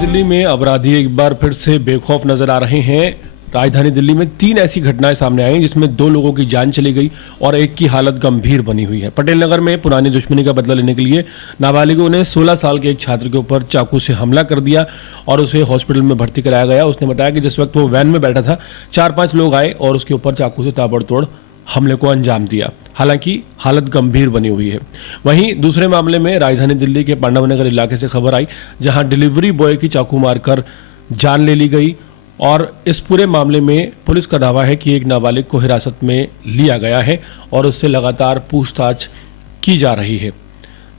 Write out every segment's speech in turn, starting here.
दिल्ली में अपराधी एक बार फिर से बेखौफ नजर आ रहे हैं। राजधानी दिल्ली में 3 ऐसी घटनाएं सामने आई जिसमें 2 लोगों की जान चली गई और एक की हालत गंभीर बनी हुई है। पटेल नगर में पुरानी दुश्मनी का बदला लेने के लिए नाबालिगों ने 16 साल के एक छात्र के ऊपर चाकू से हमला कर दिया और उसे हॉस्पिटल में भर्ती कराया गया। उसने बताया कि जिस वक्त वो वैन में बैठा था 4-5 लोग आए और उसके ऊपर चाकू से ताबड़तोड़ हमले को अंजाम दिया। हालांकि हालत गंभीर बनी हुई है। वहीं दूसरे मामले में राजधानी दिल्ली के पांडव नगर इलाके से खबर आई जहां डिलीवरी बॉय की चाकू मारकर जान ले ली गई और इस पूरे मामले में पुलिस का दावा है कि एक नाबालिग को हिरासत में लिया गया है और उससे लगातार पूछताछ की जा रही है।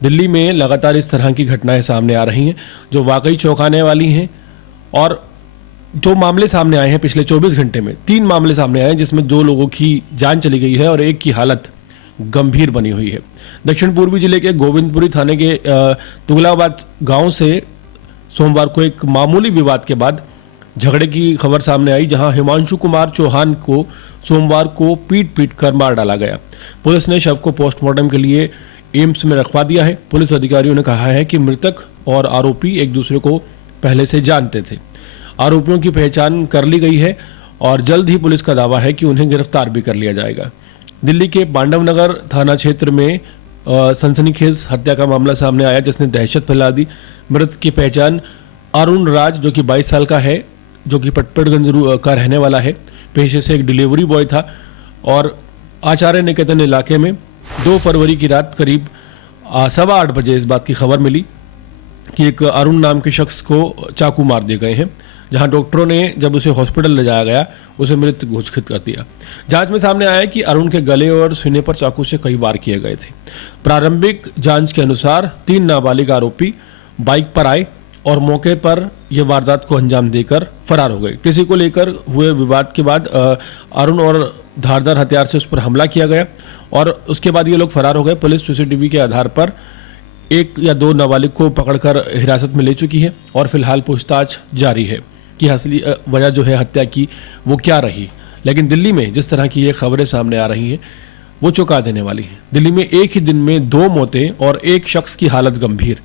दिल्ली में लगातार इस तरह की घटनाएं सामने आ रही हैं जो वाकई चौंकाने वाली हैं और जो मामले सामने आए हैं पिछले 24 घंटे में 3 मामले सामने आए हैं जिसमें 2 लोगों की जान चली गई है और एक की हालत गंभीर बनी हुई है। दक्षिण पूर्वी जिले के गोविंदपुरी थाने के तुगलाबाद गांव से सोमवार को एक मामूली विवाद के बाद झगड़े की खबर सामने आई जहां हिमांशु कुमार चौहान को सोमवार को पीट कर मार डाला गया। पुलिस ने शव को पोस्टमार्टम के लिए एम्स में रखवा दिया है। पुलिस अधिकारियों ने कहा है कि मृतक और आरोपी एक दूसरे को पहले से जानते थे। आरोपियों की पहचान कर ली गई है और जल्द ही पुलिस का दावा है कि उन्हें गिरफ्तार भी कर लिया जाएगा। दिल्ली के पांडव नगर थाना क्षेत्र में सनसनीखेज हत्या का मामला सामने आया जिसने दहशत फैला दी। मृत की पहचान अरुण राज जो कि 22 साल का है, जो कि पटपटगंज का रहने वाला है, पेशे से एक डिलीवरी बॉय था और आचार्य निकेतन इलाके में 2 फरवरी की रात करीब 8:15 बजे इस बात की खबर मिली कि एक अरुण नाम के शख्स को चाकू मार दिए गए हैं। जहां डॉक्टरों ने जब उसे हॉस्पिटल ले जाया गया उसे मृत घोषित कर दिया। जांच में सामने आया कि अरुण के गले और सीने पर चाकू से कई वार किए गए थे। प्रारंभिक जांच के अनुसार 3 नाबालिग आरोपी बाइक पर आए और मौके पर यह वारदात को अंजाम देकर फरार हो गए। किसी को लेकर हुए विवाद के बाद अरुण और धारदार हथियार से उस पर हमला किया गया और उसके बाद ये लोग फरार हो गए। पुलिस सीसीटीवी के आधार पर 1 या 2 नाबालिग को पकड़कर हिरासत में ले चुकी है और फिलहाल पूछताछ जारी है कि असली वजह जो है हत्या की वो क्या रही। लेकिन दिल्ली में जिस तरह की ये खबरें सामने आ रही हैं वो चौंका देने वाली है। दिल्ली में एक ही दिन में 2 मौतें और एक शख्स की हालत गंभीर।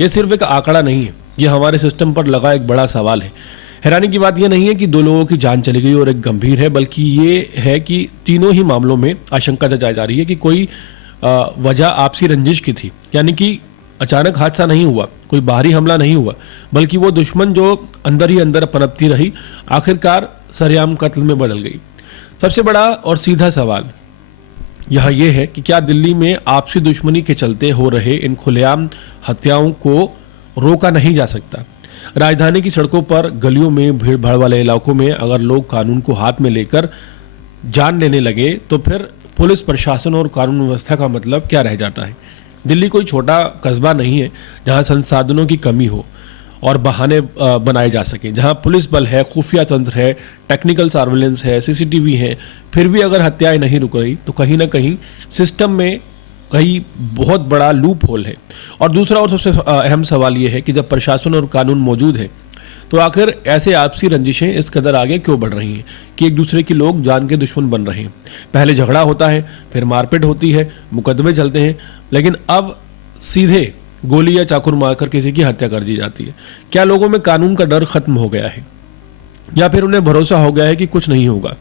ये सिर्फ एक आंकड़ा नहीं है, ये हमारे सिस्टम पर लगा एक बड़ा सवाल है। हैरानी की बात यह नहीं है कि 2 लोगों की जान चली गई और एक गंभीर है, बल्कि ये है कि तीनों ही मामलों में आशंका जताई जा रही है कि कोई वजह आपसी रंजिश की थी। यानी कि अचानक हादसा नहीं हुआ, कोई बाहरी हमला नहीं हुआ, बल्कि वो दुश्मन जो अंदर ही अंदर पनपती रही आखिरकार सरेआम कत्ल में बदल गई। सबसे बड़ा और सीधा सवाल यहाँ ये है कि क्या दिल्ली में आपसी दुश्मनी के चलते हो रहे इन खुलेआम हत्याओं को रोका नहीं जा सकता? राजधानी की सड़कों पर, गलियों में, भीड़ भाड़ वाले इलाकों में अगर लोग कानून को हाथ में लेकर जान लेने लगे तो फिर पुलिस प्रशासन और कानून व्यवस्था का मतलब क्या रह जाता है? दिल्ली कोई छोटा कस्बा नहीं है जहां संसाधनों की कमी हो और बहाने बनाए जा सकें, जहां पुलिस बल है, खुफिया तंत्र है, टेक्निकल सर्विलेंस है, सीसीटीवी है, फिर भी अगर हत्याएं नहीं रुक रही तो कहीं ना कहीं सिस्टम में कहीं बहुत बड़ा लूप होल है। और दूसरा और सबसे अहम सवाल यह है कि जब प्रशासन और कानून मौजूद है तो आखिर ऐसे आपसी रंजिशें इस कदर आगे क्यों बढ़ रही हैं कि एक दूसरे के लोग जान के दुश्मन बन रहे हैं? पहले झगड़ा होता है, फिर मारपीट होती है, मुकदमे चलते हैं, लेकिन अब सीधे गोली या चाकू मारकर किसी की हत्या कर दी जाती है। क्या लोगों में कानून का डर खत्म हो गया है या फिर उन्हें भरोसा हो गया है कि कुछ नहीं होगा,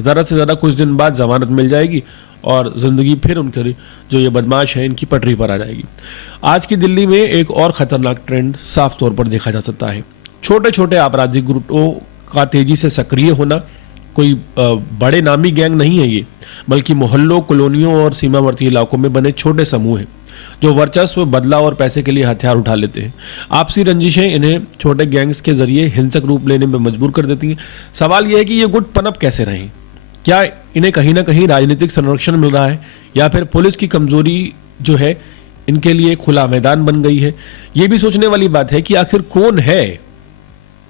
ज़्यादा से ज़्यादा कुछ दिन बाद जमानत मिल जाएगी और ज़िंदगी फिर उनके जो ये बदमाश है इनकी पटरी पर आ जाएगी? आज की दिल्ली में एक और ख़तरनाक ट्रेंड साफ तौर पर देखा जा सकता है। छोटे छोटे आपराधिक ग्रुपों का तेजी से सक्रिय होना। कोई बड़े नामी गैंग नहीं है ये, बल्कि मोहल्लों, कॉलोनियों और सीमावर्ती इलाकों में बने छोटे समूह हैं जो वर्चस्व, बदला और पैसे के लिए हथियार उठा लेते हैं। आपसी रंजिशें इन्हें छोटे गैंग्स के जरिए हिंसक रूप लेने में मजबूर कर देती हैं। सवाल यह है कि ये गुट पनप कैसे रहें? क्या इन्हें कहीं ना कहीं राजनीतिक संरक्षण मिल रहा है या फिर पुलिस की कमजोरी जो है इनके लिए खुला मैदान बन गई है? ये भी सोचने वाली बात है कि आखिर कौन है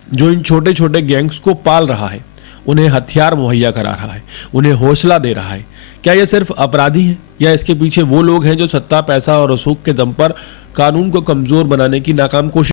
जो इन छोटे छोटे गैंग्स को पाल रहा है, उन्हें हथियार मुहैया करा रहा है, उन्हें हौसला दे रहा है? क्या ये सिर्फ अपराधी हैं या इसके पीछे वो लोग हैं जो सत्ता, पैसा और रसूख के दम पर कानून को कमजोर बनाने की नाकाम कोशिश